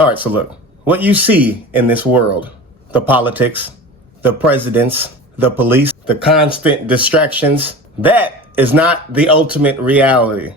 All right, so look, what you see in this world, the politics, the presidents, the police, the constant distractions, that is not the ultimate reality.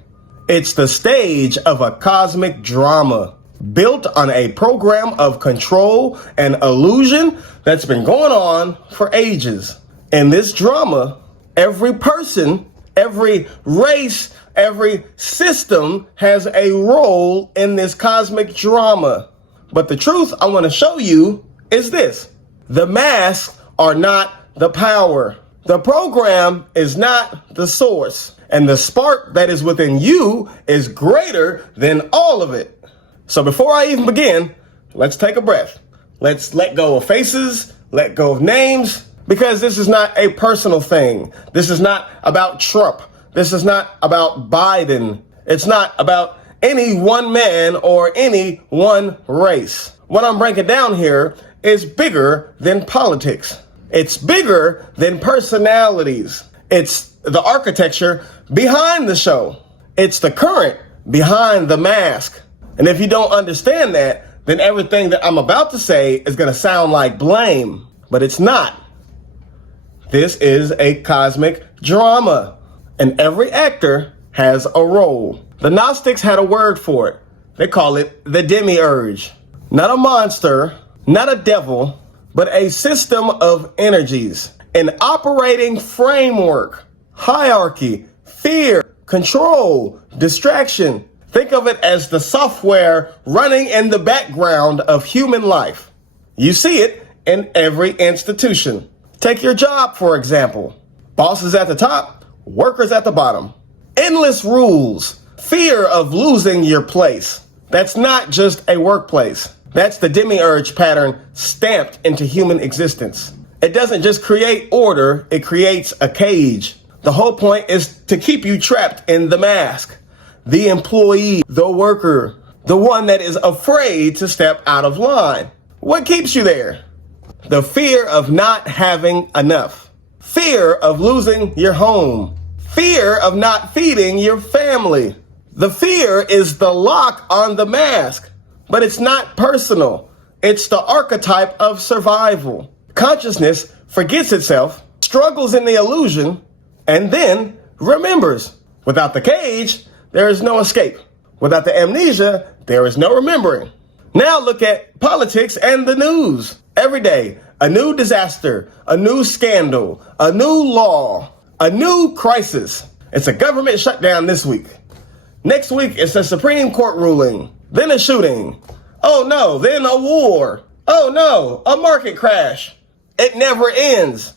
It's the stage of a cosmic drama built on a program of control and illusion that's been going on for ages. In this drama, every person, every race, every system has a role in this cosmic drama. But the truth I want to show you is this. The masks are not the power. The program is not the source. And the spark that is within you is greater than all of it. So before I even begin, let's take a breath. Let's let go of faces, let go of names, because this is not a personal thing. This is not about Trump. This is not about Biden. It's not about any one man or any one race. What I'm breaking down here is bigger than politics. It's bigger than personalities. It's the architecture behind the show. It's the current behind the mask. And if you don't understand that, then everything that I'm about to say is going to sound like blame, but it's not. This is a cosmic drama, and every actor has a role. The Gnostics had a word for it. They call it the Demiurge. Not a monster, not a devil, but a system of energies, an operating framework, hierarchy, fear, control, distraction. Think of it as the software running in the background of human life. You see it in every institution. Take your job, for example. Bosses at the top, workers at the bottom. Endless rules, fear of losing your place. That's not just a workplace. That's the Demiurge pattern stamped into human existence. It doesn't just create order, it creates a cage. The whole point is to keep you trapped in the mask. The employee, the worker, the one that is afraid to step out of line. What keeps you there? The fear of not having enough. Fear of losing your home. Fear of not feeding your family. The fear is the lock on the mask, but it's not personal. It's the archetype of survival. Consciousness forgets itself, struggles in the illusion, and then remembers. Without the cage, there is no escape. Without the amnesia, there is no remembering. Now look at politics and the news. Every day, a new disaster, a new scandal, a new law, a new crisis. It's a government shutdown this week. Next week, it's a Supreme Court ruling, then a shooting. Oh no, then a war. Oh no, a market crash. It never ends.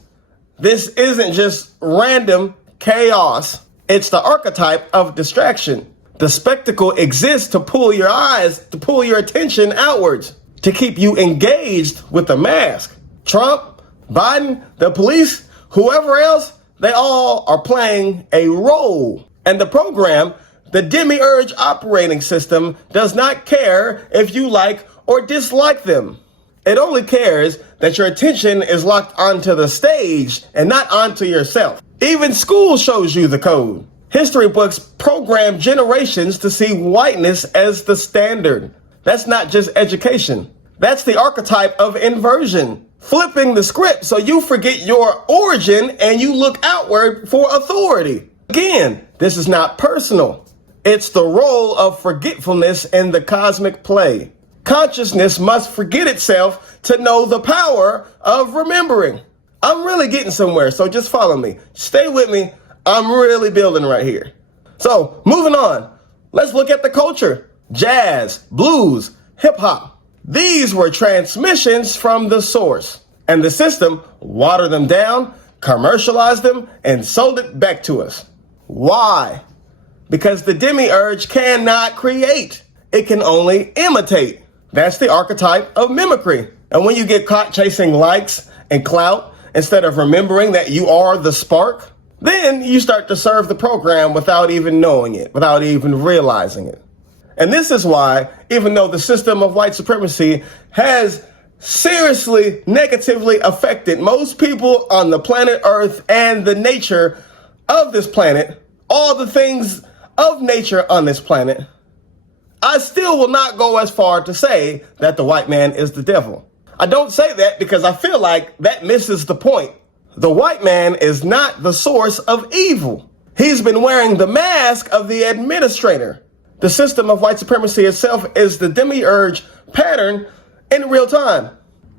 This isn't just random chaos. It's the archetype of distraction. The spectacle exists to pull your eyes, to pull your attention outwards, to keep you engaged with the mask. Trump, Biden, the police, whoever else, they all are playing a role. And the program, the Demiurge operating system, does not care if you like or dislike them. It only cares that your attention is locked onto the stage and not onto yourself. Even school shows you the code. History books program generations to see whiteness as the standard. That's not just education. That's the archetype of inversion. Flipping the script so you forget your origin and you look outward for authority. Again, this is not personal. It's the role of forgetfulness in the cosmic play. Consciousness must forget itself to know the power of remembering. I'm really getting somewhere, so just follow me. Stay with me. I'm really building right here. So, moving on. Let's look at the culture. Jazz, blues, hip hop. These were transmissions from the source, and the system watered them down, commercialized them, and sold it back to us. Why? Because the Demiurge cannot create. It can only imitate. That's the archetype of mimicry. And when you get caught chasing likes and clout instead of remembering that you are the spark, then you start to serve the program without even knowing it, without even realizing it. And this is why, even though the system of white supremacy has seriously negatively affected most people on the planet Earth and the nature of this planet, all the things of nature on this planet, I still will not go as far to say that the white man is the devil. I don't say that because I feel like that misses the point. The white man is not the source of evil. He's been wearing the mask of the administrator. The system of white supremacy itself is the Demiurge pattern in real time,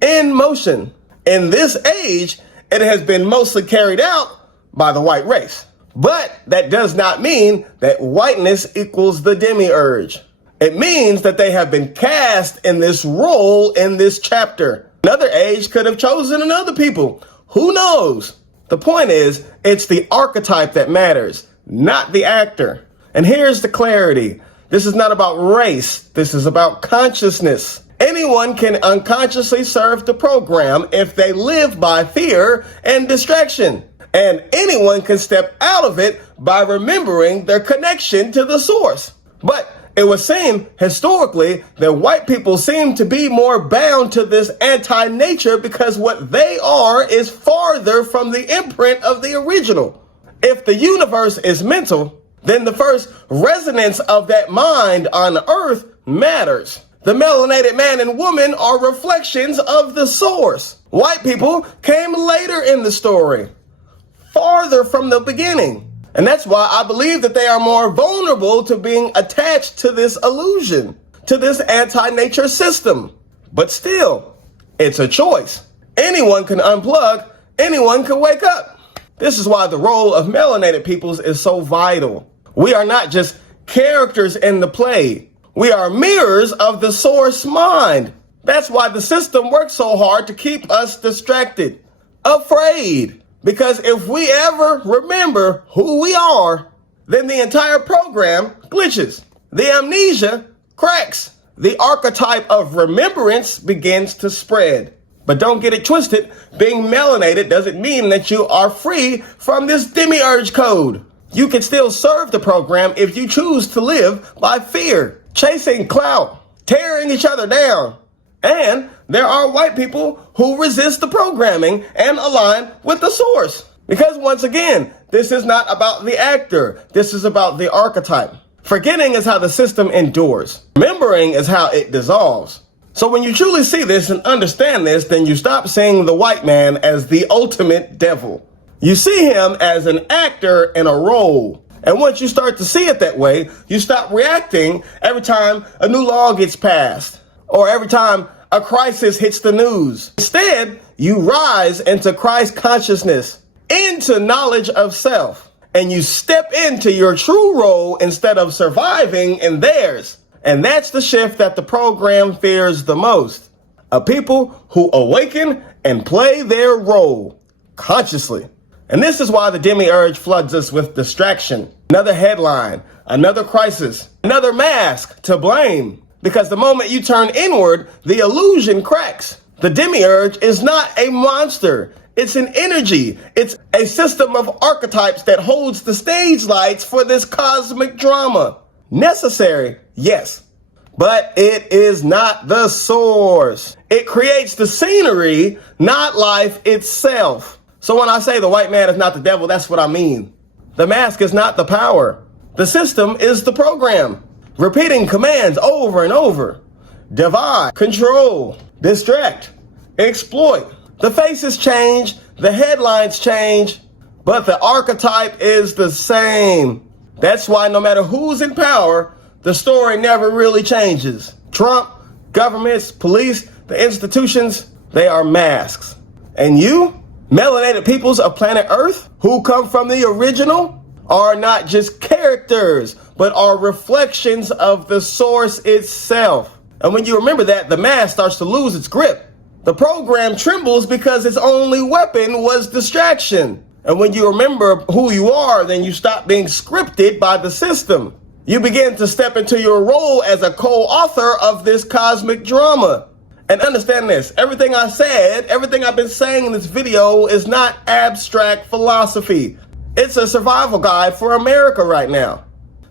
in motion. In this age, it has been mostly carried out by the white race. But that does not mean that whiteness equals the Demiurge. It means that they have been cast in this role in this chapter. Another age could have chosen another people. Who knows? The point is, it's the archetype that matters, not the actor. And here's the clarity. This is not about race. This is about consciousness. Anyone can unconsciously serve the program if they live by fear and distraction. And anyone can step out of it by remembering their connection to the source. But it would seem historically that white people seem to be more bound to this anti-nature because what they are is farther from the imprint of the original. If the universe is mental, then the first resonance of that mind on earth matters. The melanated man and woman are reflections of the source. White people came later in the story, farther from the beginning. And that's why I believe that they are more vulnerable to being attached to this illusion, to this anti-nature system. But still, it's a choice. Anyone can unplug, anyone can wake up. This is why the role of melanated peoples is so vital. We are not just characters in the play. We are mirrors of the source mind. That's why the system works so hard to keep us distracted, afraid. Because if we ever remember who we are, then the entire program glitches. The amnesia cracks. The archetype of remembrance begins to spread. But don't get it twisted. Being melanated doesn't mean that you are free from this demiurge code. You can still serve the program if you choose to live by fear, chasing clout, tearing each other down. And there are white people who resist the programming and align with the source. Because once again, this is not about the actor. This is about the archetype. Forgetting is how the system endures. Remembering is how it dissolves. So when you truly see this and understand this, then you stop seeing the white man as the ultimate devil. You see him as an actor in a role. And once you start to see it that way, you stop reacting every time a new law gets passed, or every time a crisis hits the news. Instead, you rise into Christ consciousness, into knowledge of self, and you step into your true role instead of surviving in theirs. And that's the shift that the program fears the most. A people who awaken and play their role consciously. And this is why the demiurge floods us with distraction. Another headline, another crisis, another mask to blame. Because the moment you turn inward, the illusion cracks. The demiurge is not a monster. It's an energy. It's a system of archetypes that holds the stage lights for this cosmic drama. Necessary, yes. But it is not the source. It creates the scenery, not life itself. So when I say the white man is not the devil, that's what I mean. The mask is not the power. The system is the program. Repeating commands over and over. Divide, control, distract, exploit. The faces change, the headlines change, but the archetype is the same. That's why no matter who's in power, the story never really changes. Trump, governments, police, the institutions, they are masks. And you, melanated peoples of planet Earth who come from the original, are not just characters, but are reflections of the source itself. And when you remember that, the mask starts to lose its grip. The program trembles because its only weapon was distraction. And when you remember who you are, then you stop being scripted by the system. You begin to step into your role as a co-author of this cosmic drama. And understand this, everything I said, everything I've been saying in this video is not abstract philosophy. It's a survival guide for America right now.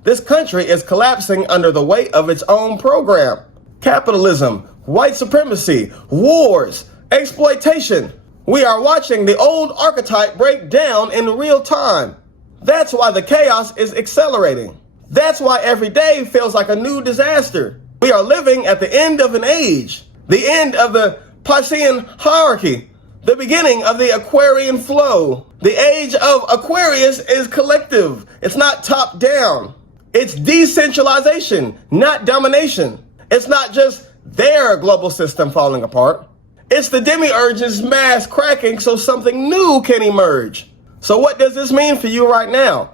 This country is collapsing under the weight of its own program. Capitalism, white supremacy, wars, exploitation. We are watching the old archetype break down in real time. That's why the chaos is accelerating. That's why every day feels like a new disaster. We are living at the end of an age, the end of the Piscean hierarchy, the beginning of the Aquarian flow. The age of Aquarius is collective. It's not top down. It's decentralization, not domination. It's not just their global system falling apart. It's the Demiurge's mass cracking so something new can emerge. So what does this mean for you right now?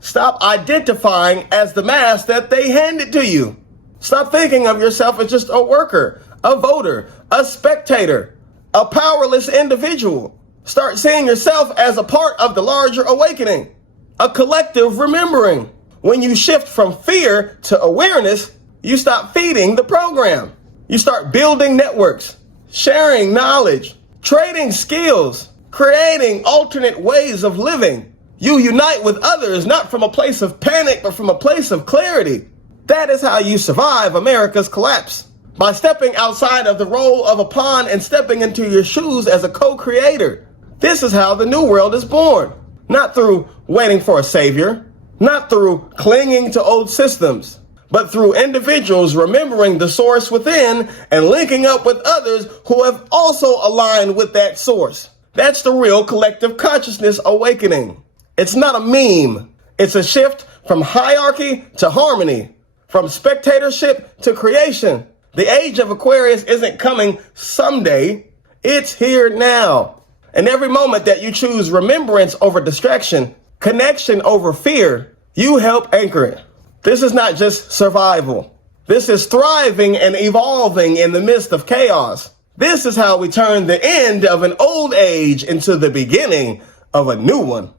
Stop identifying as the mass that they handed to you. Stop thinking of yourself as just a worker, a voter, a spectator, a powerless individual. Start seeing yourself as a part of the larger awakening, a collective remembering. When you shift from fear to awareness, you stop feeding the program. You start building networks, sharing knowledge, trading skills, creating alternate ways of living. You unite with others, not from a place of panic, but from a place of clarity. That is how you survive America's collapse. By stepping outside of the role of a pawn and stepping into your shoes as a co-creator. This is how the new world is born. Not through waiting for a savior, not through clinging to old systems, but through individuals remembering the source within and linking up with others who have also aligned with that source. That's the real collective consciousness awakening. It's not a meme. It's a shift from hierarchy to harmony, from spectatorship to creation. The age of Aquarius isn't coming someday. It's here now. And every moment that you choose remembrance over distraction, connection over fear, you help anchor it. This is not just survival. This is thriving and evolving in the midst of chaos. This is how we turn the end of an old age into the beginning of a new one.